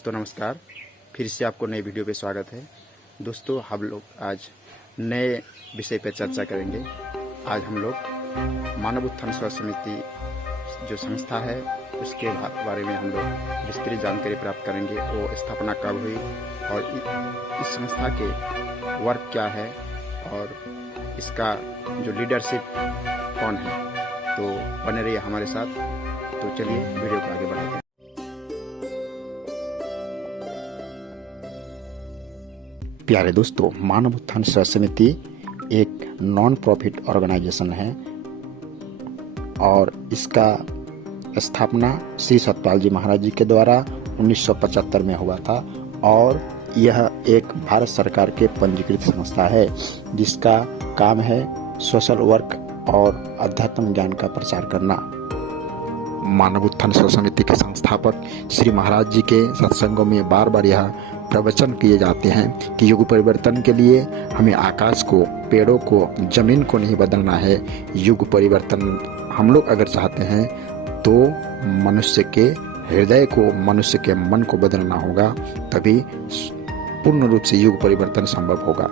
दोस्तों नमस्कार। फिर से आपको नई वीडियो पे स्वागत है। दोस्तों हम लोग आज नए विषय पे चर्चा करेंगे। आज हम लोग मानव उत्थान सेवा समिति जो संस्था है उसके बारे में हम लोग विस्तृत जानकारी प्राप्त करेंगे। वो स्थापना कब हुई और इस संस्था के वर्क क्या है और इसका जो लीडरशिप कौन है। तो बने रहिए हमारे साथ। तो चलिए वीडियो को आगे बढ़ाते हैं। प्यारे दोस्तों, मानव उत्थान सेवा समिति एक नॉन प्रॉफिट ऑर्गेनाइजेशन है और इसका स्थापना श्री सतपाल जी महाराज जी के द्वारा 1975 में हुआ था और यह एक भारत सरकार के पंजीकृत संस्था है जिसका काम है सोशल वर्क और अध्यात्म ज्ञान का प्रचार करना। मानव उत्थान सेवा समिति के संस्थापक श्री महाराज जी के सत्संगों में बार बार यह प्रवचन किए जाते हैं कि युग परिवर्तन के लिए हमें आकाश को, पेड़ों को, जमीन को नहीं बदलना है। युग परिवर्तन हम लोग अगर चाहते हैं तो मनुष्य के हृदय को, मनुष्य के मन को बदलना होगा, तभी पूर्ण रूप से युग परिवर्तन संभव होगा।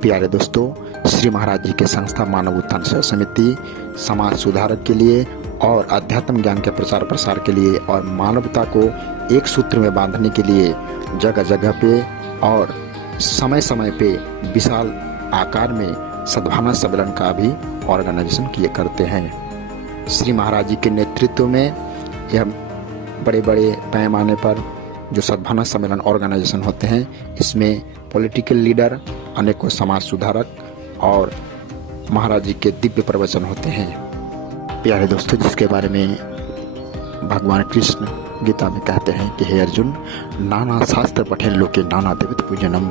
प्यारे दोस्तों, श्री महाराज जी के संस्था मानव उत्थान सेवा समिति समाज सुधारक के लिए और अध्यात्म ज्ञान के प्रचार प्रसार के लिए और मानवता को एक सूत्र में बांधने के लिए जगह जगह पे और समय समय पे विशाल आकार में सद्भावना सम्मेलन का भी ऑर्गेनाइजेशन किए करते हैं। श्री महाराज जी के नेतृत्व में यह बड़े बड़े पैमाने पर जो सद्भावना सम्मेलन ऑर्गेनाइजेशन होते हैं, इसमें पॉलिटिकल लीडर, अनेकों समाज सुधारक और महाराज जी के दिव्य प्रवचन होते हैं। प्यारे दोस्तों, जिसके बारे में भगवान कृष्ण गीता में कहते हैं कि हे अर्जुन, नाना शास्त्र पठन लोके नाना देवत पूजनम,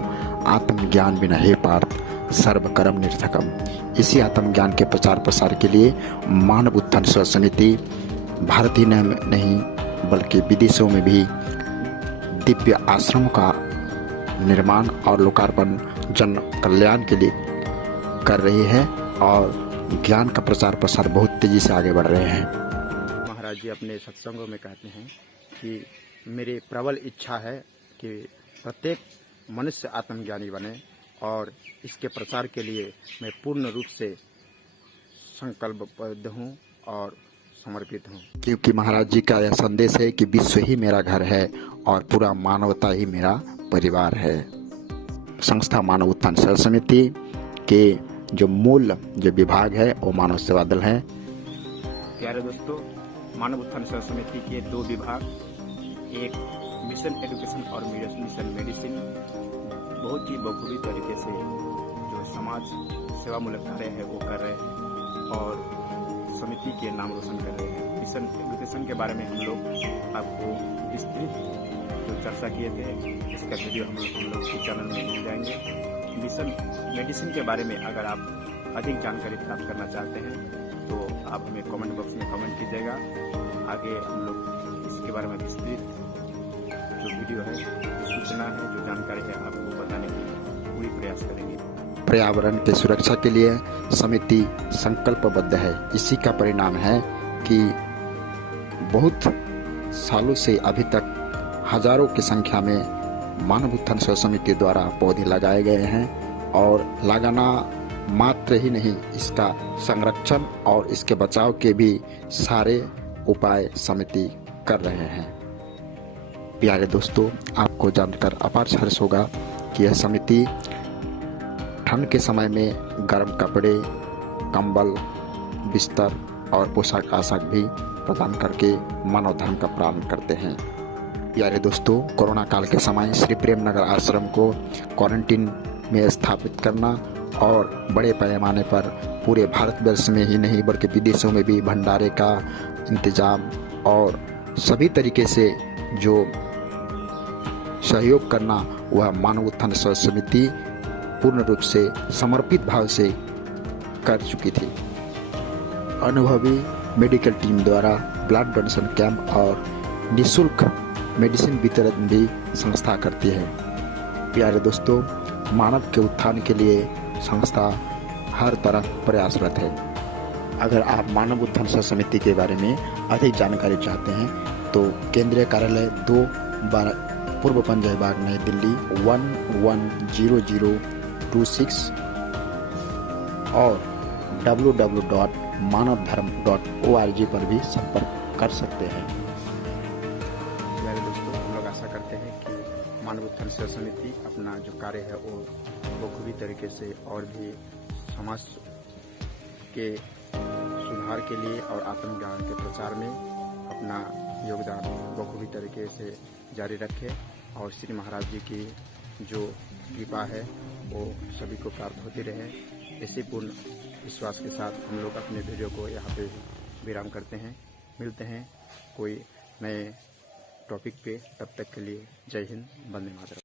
आत्मज्ञान बिना हे पार्थ सर्व कर्म निरर्थकम। इसी आत्मज्ञान के प्रचार प्रसार के लिए मानव उत्थान सेवा समिति भारत ही नहीं बल्कि विदेशों में भी दिव्य आश्रमों का निर्माण और लोकार्पण जन कल्याण के लिए कर रही है और ज्ञान का प्रचार प्रसार बहुत तेजी से आगे बढ़ रहे हैं। महाराज जी अपने सत्संगों में कहते हैं कि मेरी प्रबल इच्छा है कि प्रत्येक मनुष्य आत्मज्ञानी बने और इसके प्रचार के लिए मैं पूर्ण रूप से संकल्पबद्ध हूँ और समर्पित हूँ। क्योंकि महाराज जी का यह संदेश है कि विश्व ही मेरा घर है और पूरा मानवता ही मेरा परिवार है। संस्था मानव उत्थान सेवा समिति के जो मूल जो विभाग है वो मानव सेवा दल है। प्यारे दोस्तों, मानव उत्थान सेवा समिति के दो विभाग, एक मिशन एजुकेशन और मिशन मेडिसिन बहुत ही बखूबी तरीके से जो समाज सेवा मूलक कार्य है वो कर रहे हैं और समिति के नाम रोशन कर रहे हैं। मिशन एजुकेशन के बारे में हम लोग आपको विस्तृत जो चर्चा किए थे इसका वीडियो हम लोग के चैनल में मिल जाएंगे। मिशन मेडिसिन के बारे में अगर आप अधिक जानकारी प्राप्त करना चाहते हैं तो आप हमें कमेंट बॉक्स में कमेंट कीजिएगा। आगे हम लोग इसके बारे में विस्तृत जो वीडियो है, जो सूचना है, जो जानकारी है आपको बताने की पूरी प्रयास करेंगे। पर्यावरण की सुरक्षा के लिए समिति संकल्पबद्ध है। इसी का परिणाम है कि बहुत सालों से अभी तक हजारों की संख्या में मानव उत्थान सेवा समिति द्वारा पौधे लगाए गए हैं और लगाना मात्र ही नहीं, इसका संरक्षण और इसके बचाव के भी सारे उपाय समिति कर रहे हैं। प्यारे दोस्तों, आपको जानकर अपार हर्ष होगा कि यह समिति ठंड के समय में गर्म कपड़े, कंबल, बिस्तर और पोशाक आशाक भी प्रदान करके मानव धर्म का प्रारंभ करते हैं। प्यारे दोस्तों, कोरोना काल के समय श्री प्रेम नगर आश्रम को क्वारंटीन में स्थापित करना और बड़े पैमाने पर पूरे भारतवर्ष में ही नहीं बल्कि विदेशों में भी भंडारे का इंतजाम और सभी तरीके से जो सहयोग करना वह मानव उत्थान सेवा समिति पूर्ण रूप से समर्पित भाव से कर चुकी थी। अनुभवी मेडिकल टीम द्वारा ब्लड डोनेशन कैंप और निःशुल्क मेडिसिन वितरण भी संस्था करती है। प्यारे दोस्तों, मानव के उत्थान के लिए संस्था हर तरह प्रयासरत है। अगर आप मानव उत्थान सेवा समिति के बारे में अधिक जानकारी चाहते हैं तो केंद्रीय कार्यालय 2 पूर्व पंजाबी बाग, नई दिल्ली 110026 और www.manavdharm.org पर भी संपर्क कर सकते हैं। प्यारे दोस्तों, हम लोग आशा करते हैं कि मानव उत्थान सेवा समिति अपना जो कार्य है वो बखूबी तरीके से और भी समाज के सुधार के लिए और आत्मज्ञान के प्रचार में अपना योगदान बखूबी तरीके से जारी रखे और श्री महाराज जी की जो कृपा है वो सभी को प्राप्त होती रहे। इसी पूर्ण विश्वास के साथ हम लोग अपने वीडियो को यहाँ पे विराम करते हैं। मिलते हैं कोई नए टॉपिक पे, तब तक के लिए जय हिंद, वंदे मातरम।